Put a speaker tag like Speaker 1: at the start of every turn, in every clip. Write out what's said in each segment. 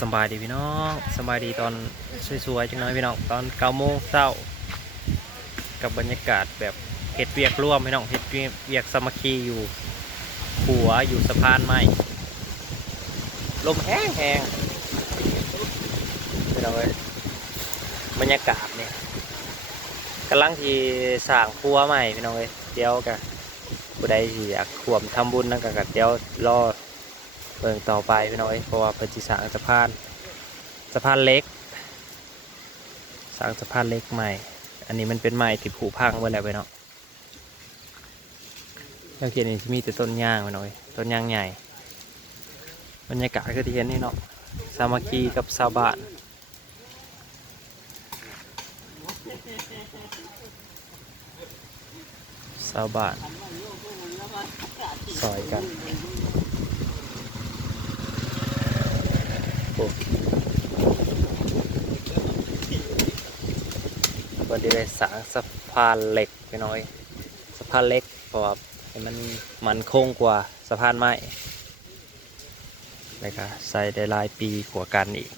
Speaker 1: สบายดีพี่น้องสบายดีตอนสวยๆจังน้อยพี่น้องตอนเก้าโมงเช้ากับบรรยากาศแบบเฮ็ดเวียกร่วมพี่น้องเฮ็ดเวียกสามัคคีอยู่ขัวอยู่สะพานไม้ลมแห้งแห้งพี่น้องเอ้ยบรรยากาศเนี่ยกำลังที่สร้างครัวใหม่พี่น้องเอ้ยเดี๋ยวกันผู้ใดที่อยากขวมทำบุญนั่นก็ก็เดี๋ยวรอ เบิ่งต่อไปพี่น้อยเพราะว่าเพิ่นสิสร้างสะพานสะพานเล็กสร้างสะพานเล็กใหม่ อันนี้มันเป็นใหม่ที่ผุพังไว้แล้วไปเนาะแล้วเขียนนี่มีแต่ต้นยางไปหน่อยต้นยางใหญ่บรรยากาศก็ที่เห็นนี่เนาะสามัคคีกับชาวบ้านชาวบ้านซอยกัน วันนี้ได้สางสะพานเหล็กไปหน่อย สะพานเหล็กเพราะว่ามันมันคงกว่าสะพานไม้แล้วก็ใส่ได้หลายปีกว่ากันอีก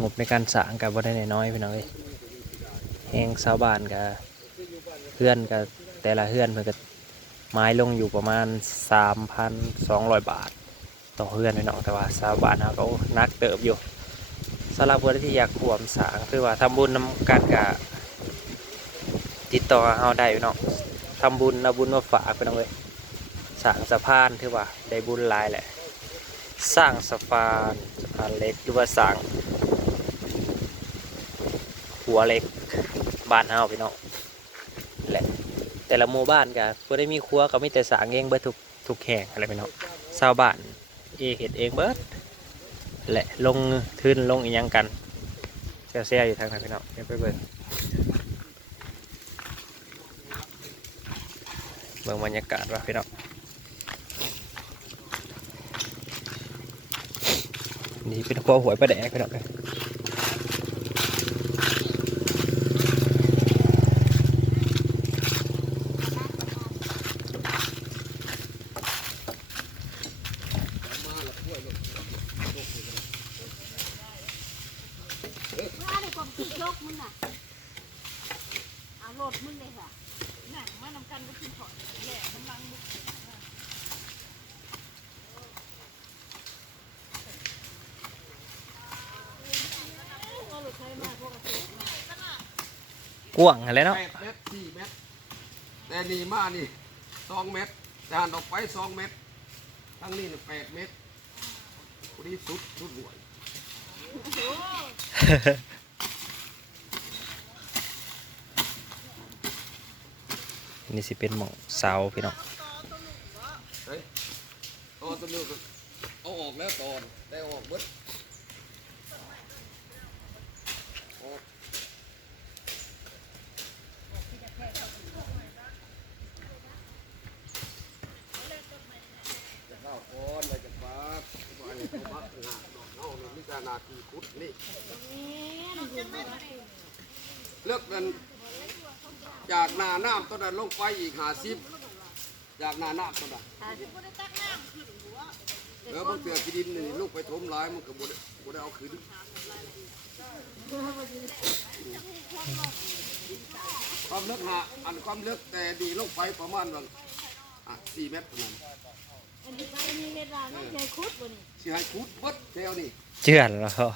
Speaker 1: งบในการสางกับว่าได้น้อยๆพี่น้องเอ้ยแหงชาวบ้านกับเพื่อนกับแต่ละเพื่อนเพื่อนก็ ไม้ลงอยู่ประมาณ 3,200 บาท ต่อเพื่อนพี่น้องแต่ว่าชาวบ้านเขาก็นักเติบอยู่สำหรับคนที่อยากขวมสางคือว่าทำบุญนำกันกับติดต่อเอาได้พี่น้องทำบุญเอาบุญมาฝากพี่น้องเลยสร้างสะพานถือว่าได้บุญหลายแหละ สร้างสะพานสะพานเล็กหรือว่าสร้าง หัวเล็กบ้านเฮาพี่น้องแหละ แต่ละหมู่บ้านก็บ่ได้มีครัวก็มีแต่สร้างเองเบิดทุกทุกแห่งอะไรพี่น้องชาวบ้านเอเห็ดเองเบิดและลงทุนลงอีหยังกันเซี่ยๆอยู่ทางนั้นพี่น้องเดี๋ยวไปเบิ่งเบิ่งบรรยากาศว่าพี่น้องนี่เป็นครัวหวยประแดกพี่น้เลย
Speaker 2: ว่าใความคิดโลกมึงอะเอาโหลดมึงเลยค่ะหนังมานำกันก็กินขอดแหละมันลังมึง
Speaker 1: กว้างอะไรเนาะ
Speaker 3: แปดเมตรสี่เมตรแต่นี่มานี่สองเมตรจานออกไปสองเมตรทั้งนี้น่ะแปดเมตรพอดีสุดสุดหวย
Speaker 1: นี่สิเป็นหม่องเสาพี่น้อง
Speaker 3: เฮ้ยตอนตัวนี้ก็เอาออกแล้วตอนได้ออกเบิดเข้าก้อนอะไรจะฟ้าว่าอัน จานาทีคุดนี่เลือกกันจากนาน้ำต้นนั้นลงไปอีกหาสิบจากนาน้ำต้นนั้นแล้วบางเตือที่ดินนี่ลูกไปถมหลายมันก็บ่ได้บ่ได้เอาคืนความลึกหาอันความลึกแต่ดีลงไปประมาณว่าอะสี่เมตรเท่านั้น
Speaker 2: อันนี้ไปมีเวลาต้องใจคุดบ่นี่
Speaker 3: สิให้คุดเบิดแถวนี่
Speaker 1: เชื่อนแล้ว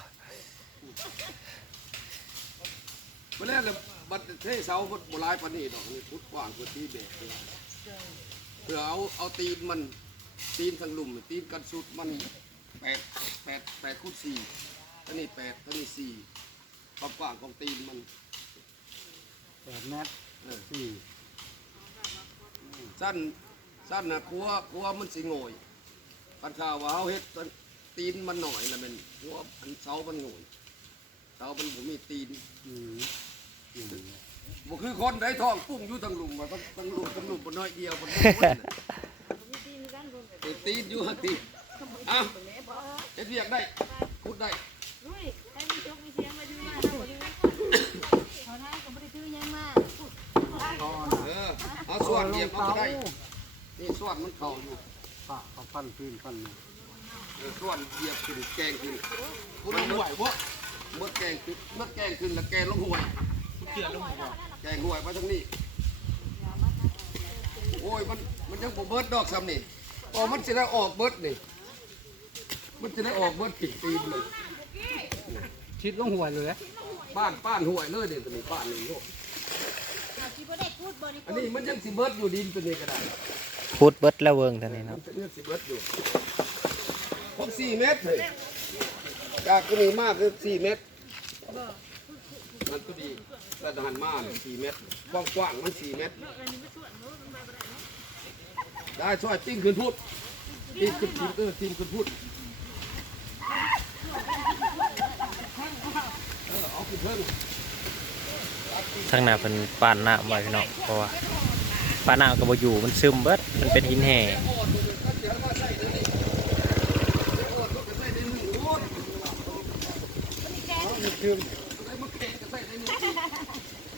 Speaker 3: เมื่อแรกเลย บัดเทเสาบัดโบราณปานนี้ดอกนี่คุดกว้างกว่าที่เบกเพื่อเพื่อเอาเอาตีนมันตีนทางหลุมตีนกันสุดมันแปดแปดแปดคูณสี่ท่านี่แปดท่านี่สี่ความกว้างของตีนมัน
Speaker 4: แปดเมตร
Speaker 3: เออ
Speaker 4: สี่
Speaker 3: สั้นสั้นนะครัวครัวมันสิโงอยปัญชาว่าเฮาเฮ็ดตีนมันหน่อยนะเป็นครัวอันเสามันโงอยเสามันบ่มีตีน
Speaker 4: อืมอืม
Speaker 3: บ่คือคนได้ทองปุ้งอยู่ทางลุมว่าทางหลุมทางลุมบ่น้อยเดียวบ่น้อย
Speaker 2: มีตีนนบนกัน
Speaker 3: แต่ตีนอยู่หั่นติอะเฮ็ดเวียกได้ขุดได้
Speaker 2: ลุยให้มีชกมีเสียงมาดูดได้ก่อ
Speaker 4: น
Speaker 3: เออเอาส่วนเดียวเอาก็ได้
Speaker 4: นี่
Speaker 3: นี่ส่วนมันเข่าอยู่
Speaker 4: ปะเขาปั้นพื้นปั้นนี่
Speaker 3: เออส่วนเหยียบขึ้นแกงขึ้นมันห่วยบ่เมื่อแกงขึ้นเมื่อแกงขึ้นแล้วแกงลงห่วย แกงห่วยมาทางนี้ โอ้ยมันมันยังบ่เบิดดอกซ้ำนี่อ๋อมันจะได้ออกเบิดนี่มันจะได้ออกเบิดติดตีนเลย
Speaker 4: ชิดลงหัวเลย
Speaker 3: บ้านป้านห่วยเลยเดี๋ยวตัวนี้ป้านนี่โลก
Speaker 2: เอาที่บ่ได้พูดบ่ได้
Speaker 3: อันนี้มันยังสิเบิดอยู่ดินตัวนี้ก็ได้
Speaker 1: พูดเบิดแล้วเวิงเท่านี้
Speaker 3: มั
Speaker 1: เนาะ
Speaker 3: นยังสิเบิดอยู่ครบสี่เมตรเลยจากตัวนี้มากคือสี่เมตรมันก็ดี แต่หันมาสี่เมตรกว้างๆมันสี่เมตร ได้ช่วยติ้งขึ้นพูดติ้งขึ้นพูดเออติ้งขึ้นพูดเออเอาขึ้นเพิ่ง
Speaker 1: ทางหน้าเป็นป่านหน้ำไว้พี่น้องเพราะว่าป่านหน้ำก็บ่อยู่มันซึมเบิดมันเป็นหินแห่
Speaker 3: โอดมัน ก็เสียมาใส่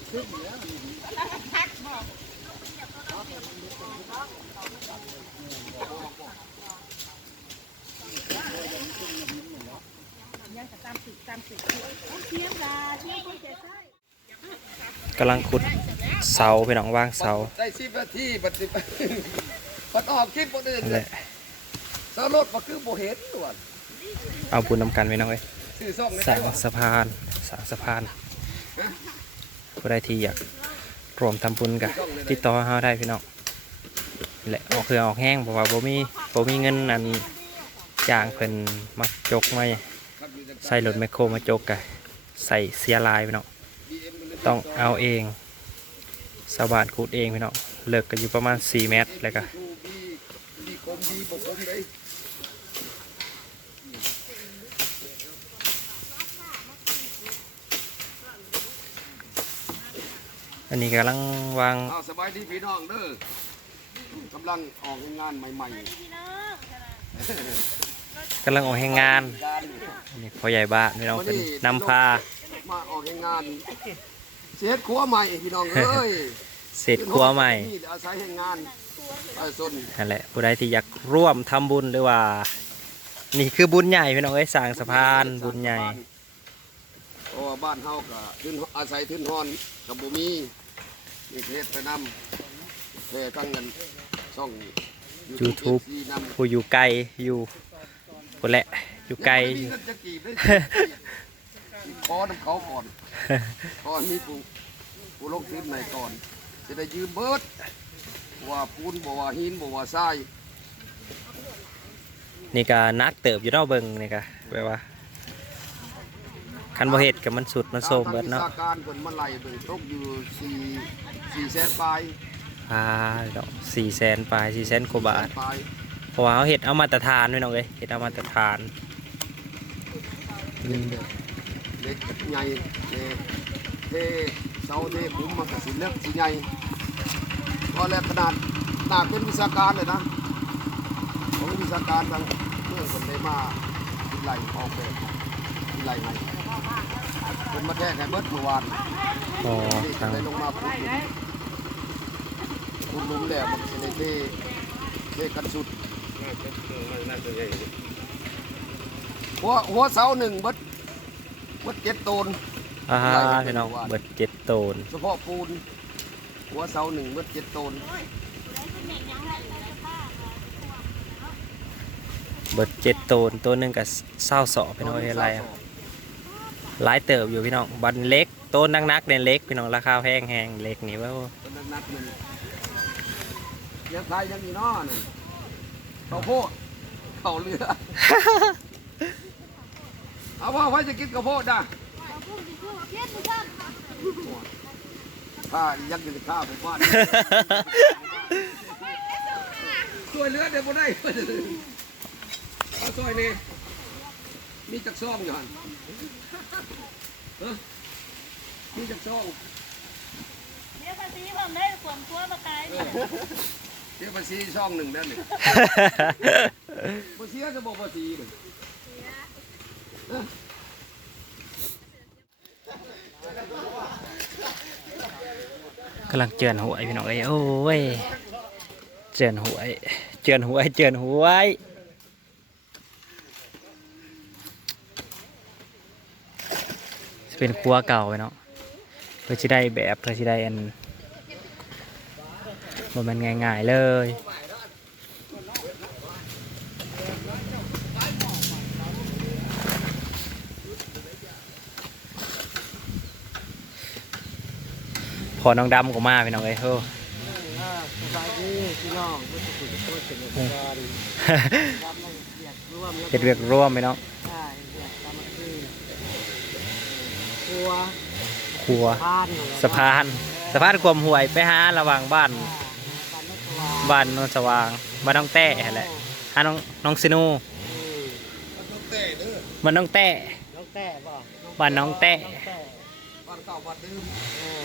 Speaker 3: เดี๋ยวนี้โอดมันก็ใส่ในมือโอด
Speaker 4: มีชื่อ
Speaker 3: ไอ้มะเขือก็ใส่ในมือ
Speaker 2: เทียมดาเทียมคนเจ็บไส้
Speaker 1: กำลังขุดเสาพี่น้องวางเสา
Speaker 3: ได้สิบนาทีปฏิบัติปัดออกคลิปบนอื่น
Speaker 1: นั่น
Speaker 3: เล
Speaker 1: แห
Speaker 3: ย
Speaker 1: ละ
Speaker 3: สารถมาคือโบเห็นตัว
Speaker 1: เอาบุญนำกันพี่น้องเอ้ย
Speaker 3: สื่อซ่องใน
Speaker 1: สร้าง
Speaker 3: ไต้หวัน
Speaker 1: สะพานสร้างสะพาน ผู้ใดที่อยากรวมทำบุญกับติดต่อเฮาได้พี่น้องแหละออกเครื่องออกแห้งเพราะว่าบ่มีบ่มีเงินอันจ้างเพิ่นมาจกมาใส่รถแมคโครมาจกกะใส่เสียลายพี่น้องต้องเอาเองสวบ้านขุดเองพี่น้องเลิกกันอยู่ประมาณ 4 เมตรแล้วก็
Speaker 3: ดูดีดีคมดีบกคมเลย
Speaker 1: อันนี้กำลังวาง
Speaker 3: อ้าวสบายดีพี่น้องเด้อกำลังออกงานใหม่
Speaker 2: พี่น้อง
Speaker 1: กำลังออกแห่งงาน
Speaker 3: ๆการ
Speaker 1: อันนี่พ่อใหญ่บ้านพี่น้องเป็นนำพา
Speaker 3: มาออกงานเสียครัวใหม่พี่น้องเอ้ย
Speaker 1: เศษครัวใหม่
Speaker 3: นี่อาศัยแห่งงานไอ้สน
Speaker 1: นั่นแหละผู้ใดที่อยากร่วมทำบุญหรือว่า นี่คือบุญใหญ่พี่น้องเอ้ยสร้างสะพานบุญใหญ่
Speaker 3: เพราะว่าบ้านเฮาก็ขึ้นอาศัยขึ้นฮอนกับบ่มีนี่เทศไปนำเทศตั้งกันช่อง
Speaker 1: YouTube
Speaker 3: ที่นำ
Speaker 1: ผู้อยู่ไกลอยู่ผู้นแหละอยู่ไกล
Speaker 3: ยังม่มีเงินจะกีบได้ขอน้ำเขาก่อนก่อนมีผู้ผู้ลงทุนในก่อน จะได้ยืมเบิดว่าปูนบ่ว่าหินบ่ว่าทราย
Speaker 1: นี่ก็นักเติบอยู่เนอกเบิงนี่ก็แปลว่า คันบ่เฮ็ดกับมันสุดมันโซมเบิดเนาะ
Speaker 3: ตมทงวิชการเพิ่นมาไล่เบิ่งตกอยู่สี่สี่แสนปลาย
Speaker 1: พาดอกสี่แสนปลายสี่แสนกว่าบาท
Speaker 3: ปลาย
Speaker 1: เพราะว่าเขาเฮ็ดเอามาตรฐานพี่น้องเอ้ยเฮ็ดเอามาตรฐานอืม
Speaker 3: เล็กใหญ่เทเทเสาเทขุมมันก็สิเล็กสิใหญ่ก็แล้วขนาดหนาเป็นวิชาการเลยนะของวิชาการทางเมื่อคนได้มาที่ไล่ออกแบบที่ไล่ให้ เป็นมาแท้ให้เบิดเมื่อวาน
Speaker 1: อ๋อ
Speaker 3: นี่
Speaker 1: ทาง
Speaker 3: ได้ลงมาขุดหลุมขุดหลุมแล้วมันจะได้เทเทกันสุดหัวหัวเสาหนึ่งเบิดเบิดเจ็ดโตน
Speaker 1: อ่าพี่น้องเบิดเจ็ดโตน
Speaker 3: เฉพาะปูน หัวเสาหนึ่งเบิดเจ็ดโตน
Speaker 1: เบิดเจ็ดโตนตัวหนึงกับเศร้าสอบพี่น้องเฮ็ดอะไรอะ หลายเติบอยู่พี่น้องบันเล็กโตนนักๆเด่นเล็กพี่น้องราคาแพงแฮงเล็กนี่ว่า
Speaker 3: ต้นนั้นนักหนึ่งยังไทยยังอีน้อนี่ข้าวโพดข้าวเรือเอาว่าไว้จะกินข้าวโพดนะ
Speaker 2: เอาพูดดิพูดเทียมดิท่าน
Speaker 3: ข้ายังจะข้าไปบ้านช่วยเหลือเดี๋ยวบ่ได้เอาซอยนี่ มีจักซ่องอยู่หันเอ้อมีจักซ่อง
Speaker 2: เดี๋ยวภาษีผมได้ขวมตัวมาไกลนี่
Speaker 3: เสียภาษีช่องหนึ่งนั่นนี่ภาษีจะบอกภาษีเลย
Speaker 1: กำลังเจือนหัวพี่น้องเอ้ยโอ้ยเจือนหวยเจือนหวยเจือนหวยจะ เป็นครัวเก่าไปเนาะเพื่อจะได้แบบเพื่อจะได้อันบ่แมันง่ายๆเลยพอน้องดำก็มาพี่น้องเอ้ยโอ้
Speaker 4: สบายดีพี่น้องรู้สึกถึงตัวเป็นก่อนทำให้เกียดร่วมแล้ว
Speaker 1: เฮ็ดเวียกร่วมพี่น้อง
Speaker 4: ใช่เกียดทำคือค รัว
Speaker 1: ครัว
Speaker 4: บ้าน
Speaker 1: สะพานสะพานความห่วยไปหาระหว่างบ้าน
Speaker 4: บ้านนักตัว
Speaker 1: บ้านโนนสว่างบ้านน้องแต้หั่นแหละหาน้องน้องซินูบ้านน้องแต้
Speaker 4: น้องแต่บ่
Speaker 1: บ้านน้องแต้
Speaker 4: น้องแต่
Speaker 3: บ้านเก่าบ้านเดิม
Speaker 4: เออ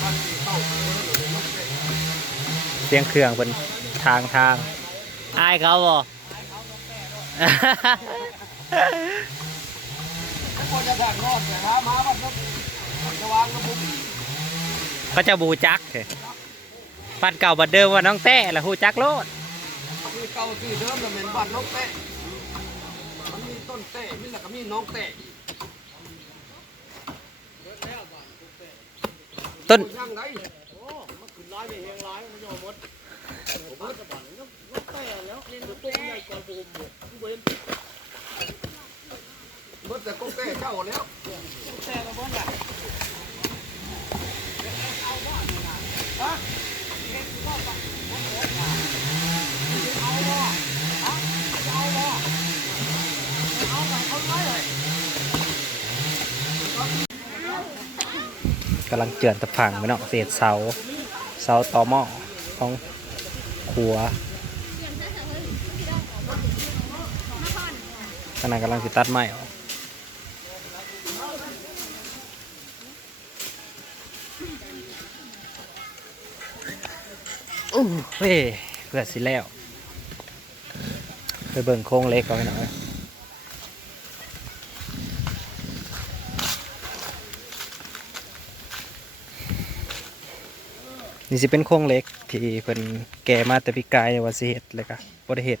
Speaker 3: บ้านที่เข้าเออหรือน้องเต้
Speaker 1: เสียงเครื่องเป็นทางทางอายเขาบ่
Speaker 3: ถ้าพอจะทางรอดแต่ถ้ามาบ้านน้องบ้านสว่างกับผม
Speaker 1: ก็จะบูจักเถอะบ้านเก่าบ้านเดิมว่าน้องแต้ละฮู้จักโลด
Speaker 3: คือเก่าชื่อเดิมแล้วเป็นบ้านน้องเต้มันมีต้นเต้มีแล้วก็มีน้องเต้
Speaker 1: ต้น
Speaker 3: ยังไงมัน
Speaker 4: ขึ้นร้อยไปเฮงร้อยมันโยมมดผมว่าจะบอกน้องแต่แล้วเรียนตัวใหญ่กว่าผมหมเว้น
Speaker 3: เมื่อแต่ก็เต้เจ้าแล้ว
Speaker 4: แต่ก็บ้นละเอาบ้านล่ะ
Speaker 1: กำลังเจือนตะผังไปเนาะเศษเสาเสาต่อหม้อของครัวขณะกำลังสิตัดไม้ออก อู้เฮ้ยเพื่อสิแล้วไปเบิ่งโค้งเล็กก่อนหน่อยนี่สิเป็นโค้งเล็กที่เพิ่นแก่มาแต่ปีกายเนี่ยว่าสิเฮ็ดเลยก็บ่ได้เฮ็ด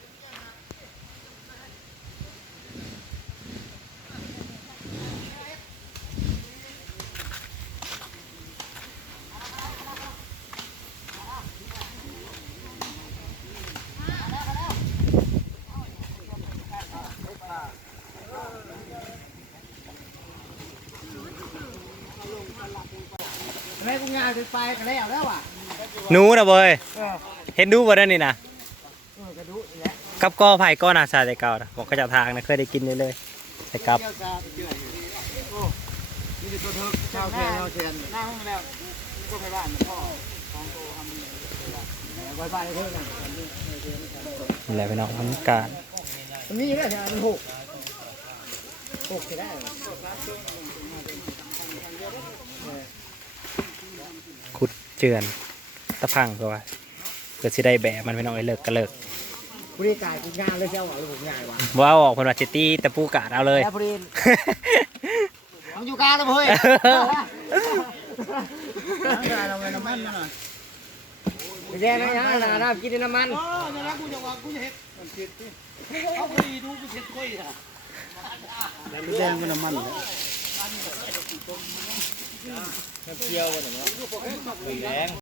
Speaker 4: ถึงไปก็แล้วแล้วอะ
Speaker 1: หนูนะเว้ย
Speaker 4: เออ
Speaker 1: เห็นดูบ่ได้นี่นะ
Speaker 4: เออกระดูกแล้ว
Speaker 1: กับกอไผ่ก้อนาซาแต่เก่านะบอกเขาจะทางนะเคยได้กินเลยเลยแต่กับ
Speaker 4: เกี่ยวกับโอ้นี่คือตัวเธอชาวแทนชาวแทนหน้าห้องแล้วนี่ก็ไปบ้านพ่อของโตทำมันไวไปเพื่อนกัน
Speaker 1: นี่แหละพี่น้องมันการ
Speaker 4: มันมีอยู่แล้วใช่ไหมมันหกหกจะได้
Speaker 1: เจือนตะพังเพื่อว่าเพื่อสิได้แบบมันพี่น้องไอ้เลิกก็เลิก
Speaker 4: ผู้ที่กายกินงานเลยเจ้าหรอผมงานวะ
Speaker 1: บ่เอาออกเพิ่นว่าสิตีตะปูกาดเอาเลย
Speaker 4: แล้วผู้ที่ทำอยู่กลางแล้วเฮ้ยเราเงินน้ำมันหน่อยไปแย่นะนะนะนะกินน้ำมัน
Speaker 3: เออนี่นะกูจะว่ากูจะเฮ็ดมันคิดดิเอาไปดูกูเฮ็ดค่อยอะ
Speaker 4: แล้วแดงเป็นน้ำมัน
Speaker 1: เเคี่ยวกันเนาะแรง